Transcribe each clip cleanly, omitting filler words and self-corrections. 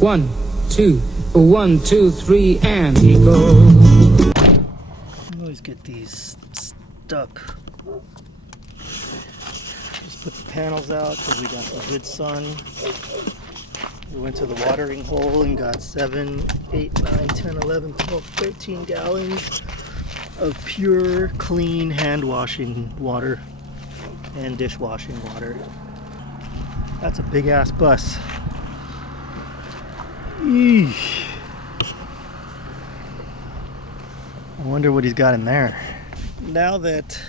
1, 2, 1, 2, 3, and CHICO. I always get these stuck. Just put the panels out because we got the good sun. We went to the watering hole and got 7, 8, 9, 10, 11, 12, 13 gallons of pure, clean hand washing water and dishwashing water. That's a big ass bus. Eesh. I wonder what he's got in there. Now that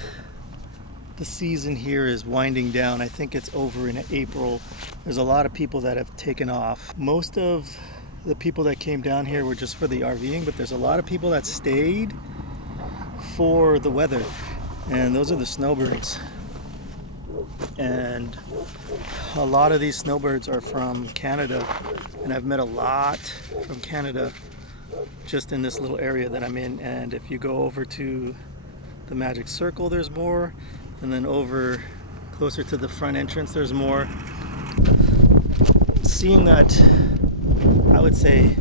the season here is winding down, I think it's over in April, there's a lot of people that have taken off. Most of the people that came down here were just for the RVing, but there's a lot of people that stayed for the weather, and those are the snowbirds. And a lot of these snowbirds are from Canada, and I've met a lot from Canada just in this little area that I'm in. And if you go over to the Magic Circle, there's more, and then over closer to the front entrance, there's more. Seeing that, I would say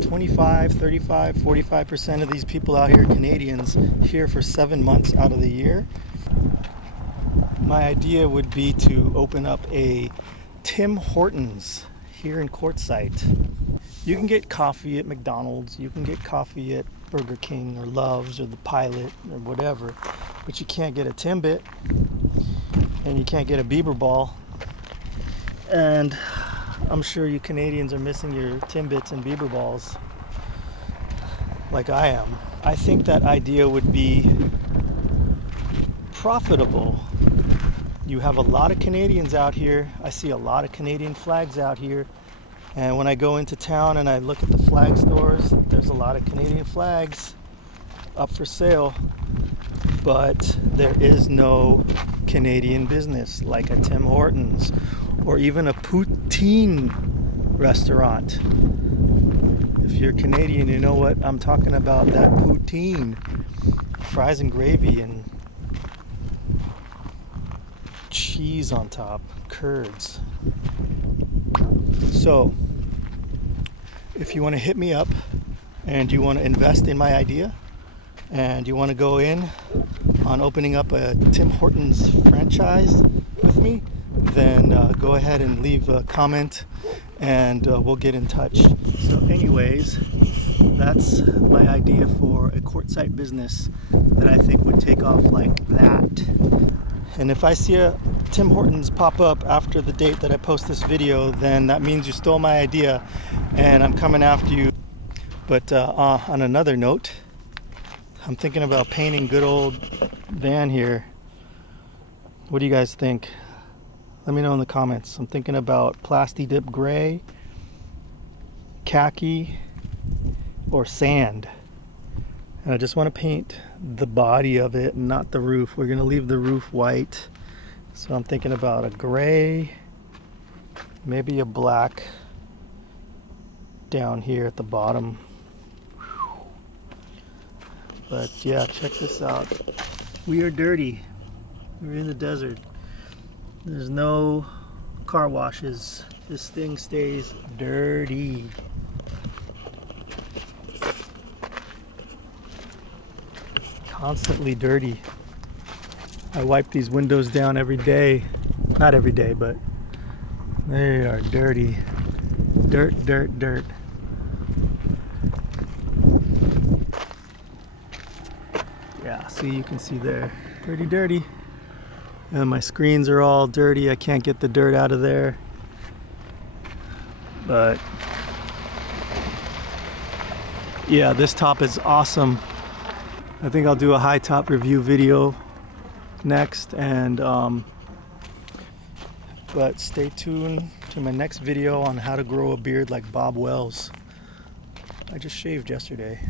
25, 35, 45% of these people out here, Canadians, here for 7 months out of the year. My idea would be to open up a Tim Hortons here in Quartzsite. You can get coffee at McDonald's, you can get coffee at Burger King or Love's or the Pilot or whatever, but you can't get a Timbit and you can't get a Bieber ball. And I'm sure you Canadians are missing your Timbits and Bieber balls like I am. I think that idea would be profitable. You have a lot of Canadians out here. I see a lot of Canadian flags out here. And when I go into town and I look at the flag stores, there's a lot of Canadian flags up for sale. But there is no Canadian business like a Tim Hortons or even a poutine restaurant. If you're Canadian, you know what I'm talking about, that poutine. Fries and gravy and cheese on top, curds. So, if you want to hit me up and you want to invest in my idea and you want to go in on opening up a Tim Hortons franchise with me, then go ahead and leave a comment and we'll get in touch. So anyways, that's my idea for a Quartzsite business that I think would take off like that. And if I see a Tim Hortons pop up after the date that I post this video, then that means you stole my idea and I'm coming after you. But on another note, I'm thinking about painting good old van here. What do you guys think? Let me know in the comments. I'm thinking about Plasti Dip Gray, khaki, or sand. And I just want to paint the body of it, not the roof. We're going to leave the roof white. So I'm thinking about a gray, maybe a black down here at the bottom. But yeah, check this out. We are dirty. We're in the desert. There's no car washes. This thing stays dirty. Constantly dirty. I wipe these windows down every day. Not every day, but they are dirty. Dirt, dirt, dirt. Yeah, see, you can see there. Dirty, dirty. And my screens are all dirty. I can't get the dirt out of there. But yeah, this top is awesome. I think I'll do a high top review video next, and but stay tuned to my next video on how to grow a beard like Bob Wells. I just shaved yesterday.